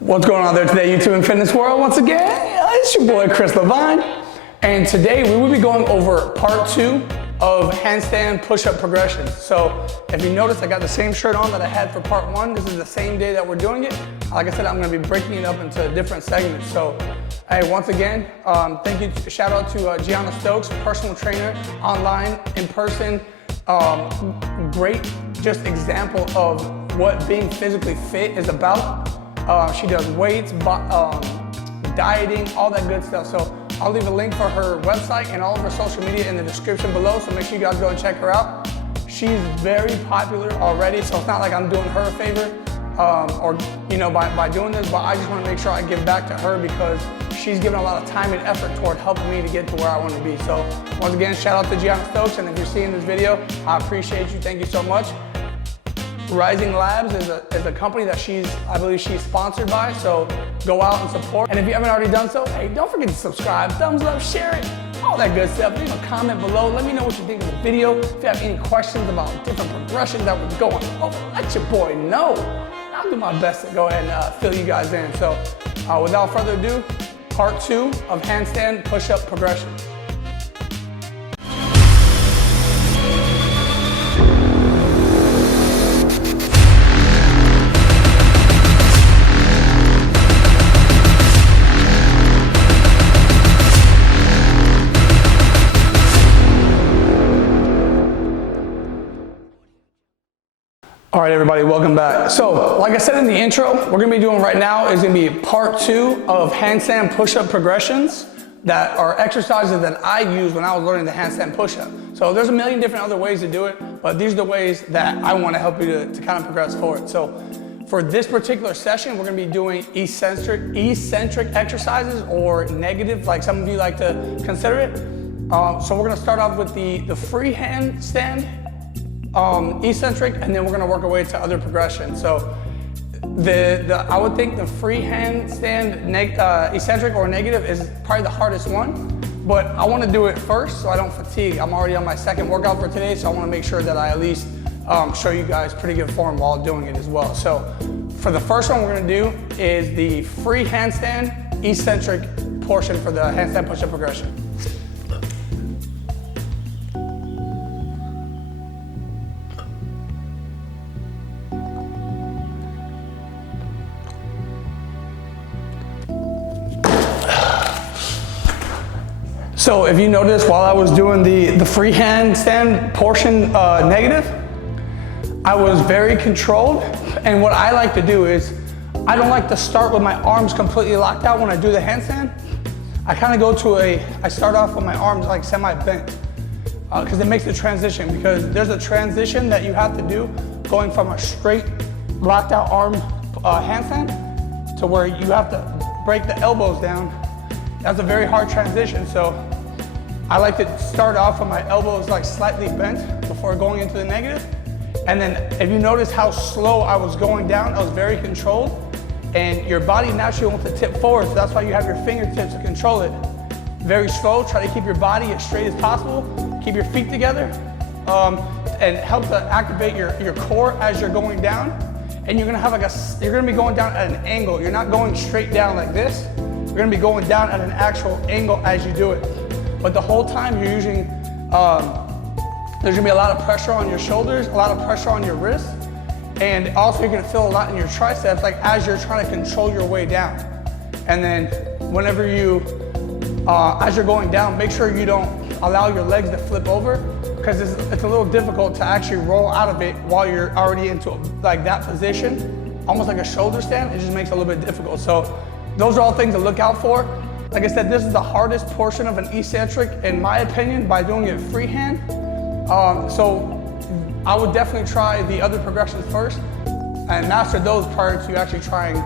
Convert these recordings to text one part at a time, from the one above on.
What's going on there today, YouTube and fitness world? Once again, it's your boy Chris Levine, and today we will be going over part 2 of handstand push-up progressions. So if you notice, I got the same shirt on that I had for part 1. This is the same day that we're doing it. Like I said, I'm going to be breaking it up into different segments. So hey, once again, thank you, shout out to Gianna Stokes, personal trainer, online, in person. Great just example of what being physically fit is about. She does weights, dieting, all that good stuff. So I'll leave a link for her website and all of her social media in the description below, so make sure you guys go and check her out. She's very popular already, so it's not like I'm doing her a favor or by doing this, but I just want to make sure I give back to her because she's given a lot of time and effort toward helping me to get to where I want to be. So once again, shout out to Gianna Stokes, and if you're seeing this video, I appreciate you. Thank you so much. Rising Labs is a company that I believe she's sponsored by, so go out and support. And if you haven't already done so, hey, don't forget to subscribe, thumbs up, share it, all that good stuff. Leave a comment below. Let me know what you think of the video. If you have any questions about different progressions that we're going over, let your boy know. I'll do my best to go ahead and fill you guys in. So without further ado, part 2 of handstand push-up progressions. All right, everybody, welcome back. So, like I said in the intro, we're gonna be doing right now is gonna be part 2 of handstand push-up progressions that are exercises that I used when I was learning the handstand push-up. So there's a million different other ways to do it, but these are the ways that I wanna help you to kind of progress forward. So for this particular session, we're gonna be doing eccentric exercises, or negative, like some of you like to consider it. So we're gonna start off with the free handstand, eccentric, and then we're going to work our way to other progressions. So I would think the free handstand eccentric or negative is probably the hardest one, but I want to do it first so I don't fatigue. I'm already on my second workout for today, so I want to make sure that I at least show you guys pretty good form while doing it as well. So for the first one we're going to do is the free handstand eccentric portion for the handstand push-up progression. So if you notice, while I was doing the free handstand portion negative, I was very controlled. And what I like to do is, I don't like to start with my arms completely locked out when I do the handstand. I kind of go to I start off with my arms like semi-bent, because it makes the transition, because there's a transition that you have to do going from a straight locked out arm handstand to where you have to break the elbows down. That's a very hard transition, so I like to start off with my elbows like slightly bent before going into the negative. And then if you notice how slow I was going down, I was very controlled, and your body naturally wants to tip forward, so that's why you have your fingertips to control it. Very slow, try to keep your body as straight as possible, keep your feet together, and help to activate your core as you're going down. And you're gonna have you're gonna be going down at an angle. You're not going straight down like this. You're gonna be going down at an actual angle as you do it. But the whole time you're using, there's gonna be a lot of pressure on your shoulders, a lot of pressure on your wrists, and also you're gonna feel a lot in your triceps, like as you're trying to control your way down. And then whenever as you're going down, make sure you don't allow your legs to flip over, because it's a little difficult to actually roll out of it while you're already into like that position, almost like a shoulder stand. It just makes it a little bit difficult. So those are all things to look out for. Like I said, this is the hardest portion of an eccentric, in my opinion, by doing it freehand. So I would definitely try the other progressions first and master those prior to actually trying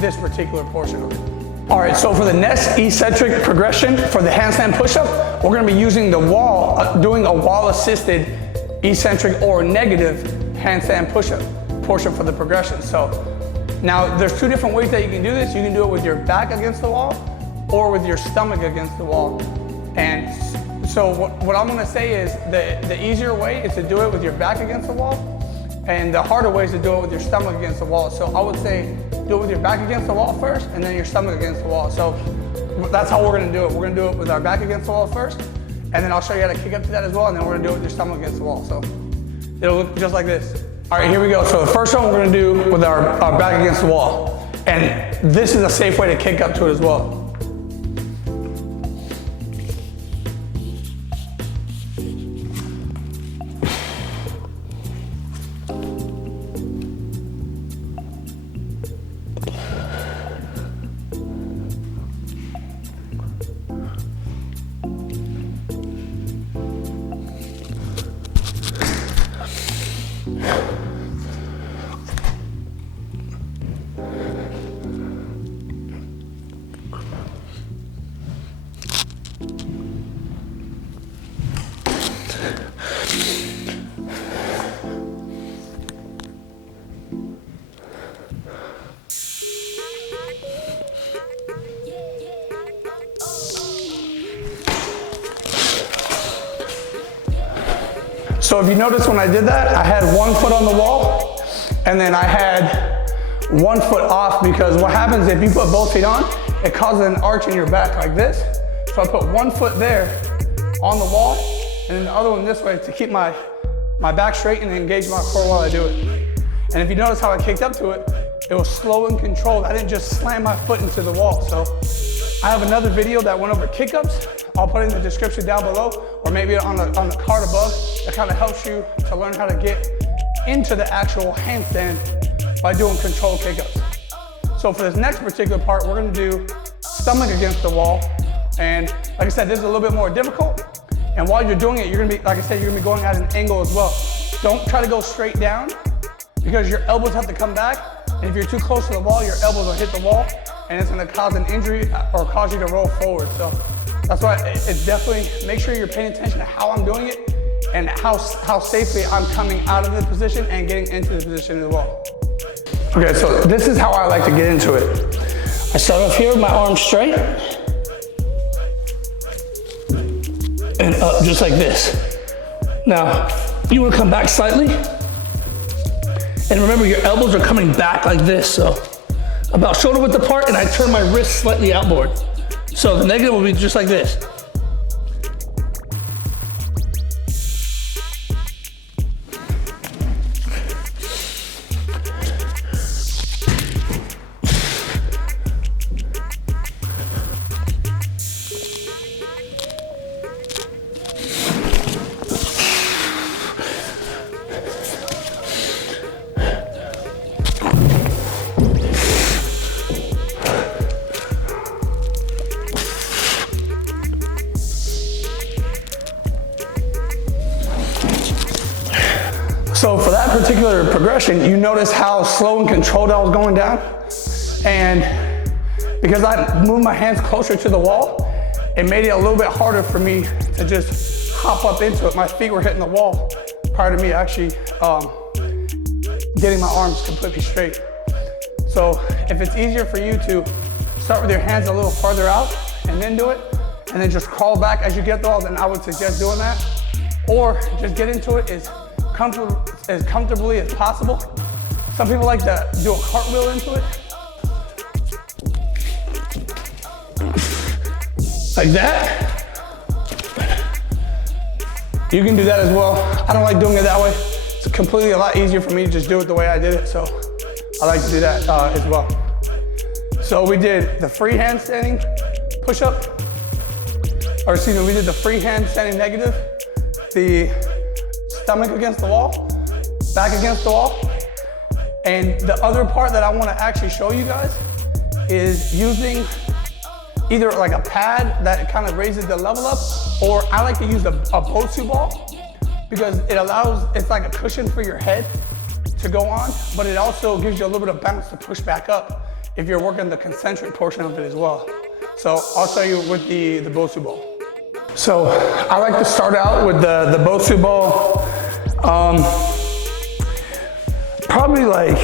this particular portion of it. All right, so for the next eccentric progression for the handstand push-up, we're gonna be using the wall, doing a wall-assisted eccentric or negative handstand push-up portion for the progression. So now there's 2 different ways that you can do this. You can do it with your back against the wall, or with your stomach against the wall. And so what I'm gonna say is the easier way is to do it with your back against the wall, and the harder way is to do it with your stomach against the wall. So I would say do it with your back against the wall first and then your stomach against the wall. So that's how we're gonna do it. We're gonna do it with our back against the wall first, and then I'll show you how to kick up to that as well, and then we're gonna do it with your stomach against the wall. So it'll look just like this. All right, here we go. So the first one we're gonna do with our back against the wall. And this is a safe way to kick up to it as well. So if you notice when I did that, I had 1 foot on the wall and then I had 1 foot off, because what happens if you put both feet on, it causes an arch in your back like this. So I put 1 foot there on the wall and then the other one this way to keep my back straight and engage my core while I do it. And if you notice how I kicked up to it, it was slow and controlled. I didn't just slam my foot into the wall. So I have another video that went over kick-ups. I'll put it in the description down below, or maybe on the card above. That kind of helps you to learn how to get into the actual handstand by doing controlled kick-ups. So for this next particular part, we're gonna do stomach against the wall. And like I said, this is a little bit more difficult. And while you're doing it, you're gonna be, like I said, you're gonna be going at an angle as well. Don't try to go straight down, because your elbows have to come back. And if you're too close to the wall, your elbows will hit the wall and it's gonna cause an injury or cause you to roll forward. So that's why it's definitely, make sure you're paying attention to how I'm doing it and how safely I'm coming out of the position and getting into the position as well. Okay, so this is how I like to get into it. I start off here with my arms straight and up just like this. Now, you wanna come back slightly, and remember your elbows are coming back like this, so about shoulder width apart, and I turn my wrist slightly outboard. So the negative will be just like this. So for that particular progression, you notice how slow and controlled I was going down. And because I moved my hands closer to the wall, it made it a little bit harder for me to just hop up into it. My feet were hitting the wall prior to me actually getting my arms completely straight. So if it's easier for you to start with your hands a little farther out and then do it, and then just crawl back as you get the wall, then I would suggest doing that. Or just get into it as comfortably as possible. Some people like to do a cartwheel into it. Like that. You can do that as well. I don't like doing it that way. It's completely a lot easier for me to just do it the way I did it, so I like to do that as well. So we did the free hand standing push-up, or excuse me, we did the free hand standing negative, the stomach against the wall, back against the wall. And the other part that I want to actually show you guys is using either like a pad that kind of raises the level up, or I like to use a Bosu ball, because it allows, it's like a cushion for your head to go on, but it also gives you a little bit of bounce to push back up if you're working the concentric portion of it as well. So I'll show you with the Bosu ball. So I like to start out with the Bosu ball. Probably like,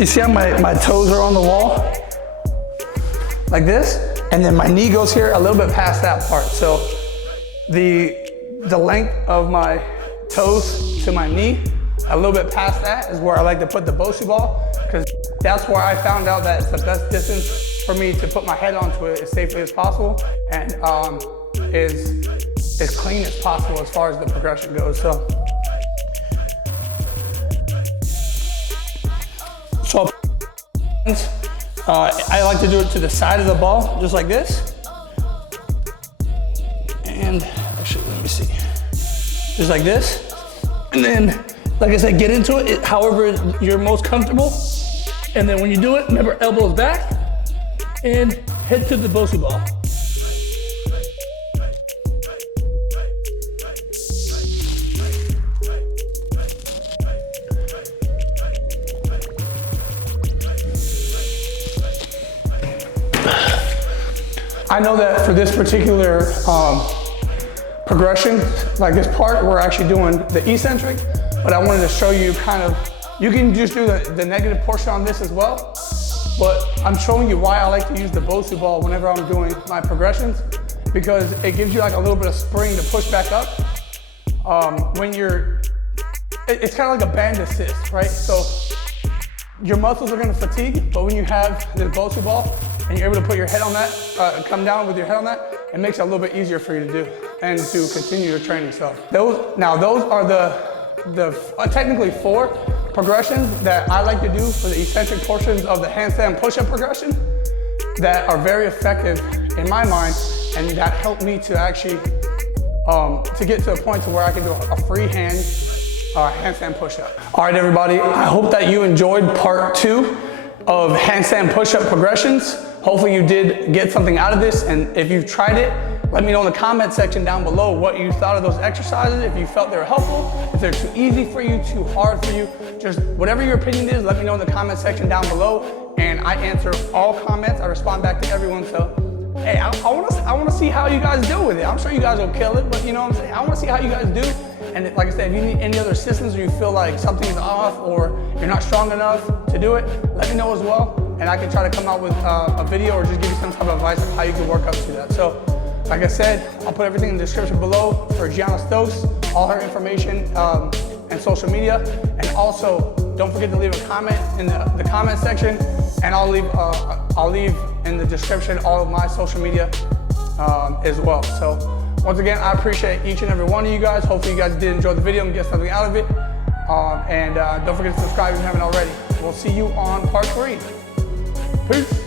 you see how my toes are on the wall? Like this, and then my knee goes here a little bit past that part. So the length of my toes to my knee, a little bit past that is where I like to put the Bosu ball, because that's where I found out that it's the best distance for me to put my head onto it as safely as possible and is as clean as possible as far as the progression goes. So I like to do it to the side of the ball, just like this. And actually, let me see, just like this. And then, like I said, get into it however you're most comfortable. And then when you do it, remember elbows back and head to the Bosu ball. I know that for this particular progression, like this part, we're actually doing the eccentric, but I wanted to show you kind of, you can just do the negative portion on this as well, but I'm showing you why I like to use the Bosu ball whenever I'm doing my progressions, because it gives you like a little bit of spring to push back up. When you're, it's kind of like a band assist, right? So your muscles are gonna fatigue, but when you have the Bosu ball and you're able to put your head on that, come down with your head on that, it makes it a little bit easier for you to do and to continue your training. So those are the technically 4 progressions that I like to do for the eccentric portions of the handstand push-up progression that are very effective in my mind, and that help me to actually to get to a point to where I can do a freehand handstand push-up. All right, everybody, I hope that you enjoyed part 2 of handstand push-up progressions. Hopefully you did get something out of this, and if you've tried it, let me know in the comment section down below what you thought of those exercises, if you felt they were helpful, if they're too easy for you, too hard for you, just whatever your opinion is, let me know in the comment section down below, and I answer all comments, I respond back to everyone. So hey, I want to see how you guys do with it. I'm sure you guys will kill it, but you know what I'm saying? I want to see how you guys do. And like I said, if you need any other assistance or you feel like something's off or you're not strong enough to do it, let me know as well. And I can try to come out with a video or just give you some type of advice on how you can work up to that. So like I said, I'll put everything in the description below for Gianna Stokes, all her information and social media. And also, don't forget to leave a comment in the comment section, and I'll leave in the description all of my social media as well. So once again, I appreciate each and every one of you guys. Hopefully you guys did enjoy the video and get something out of it. And don't forget to subscribe if you haven't already. We'll see you on part 3. Peace.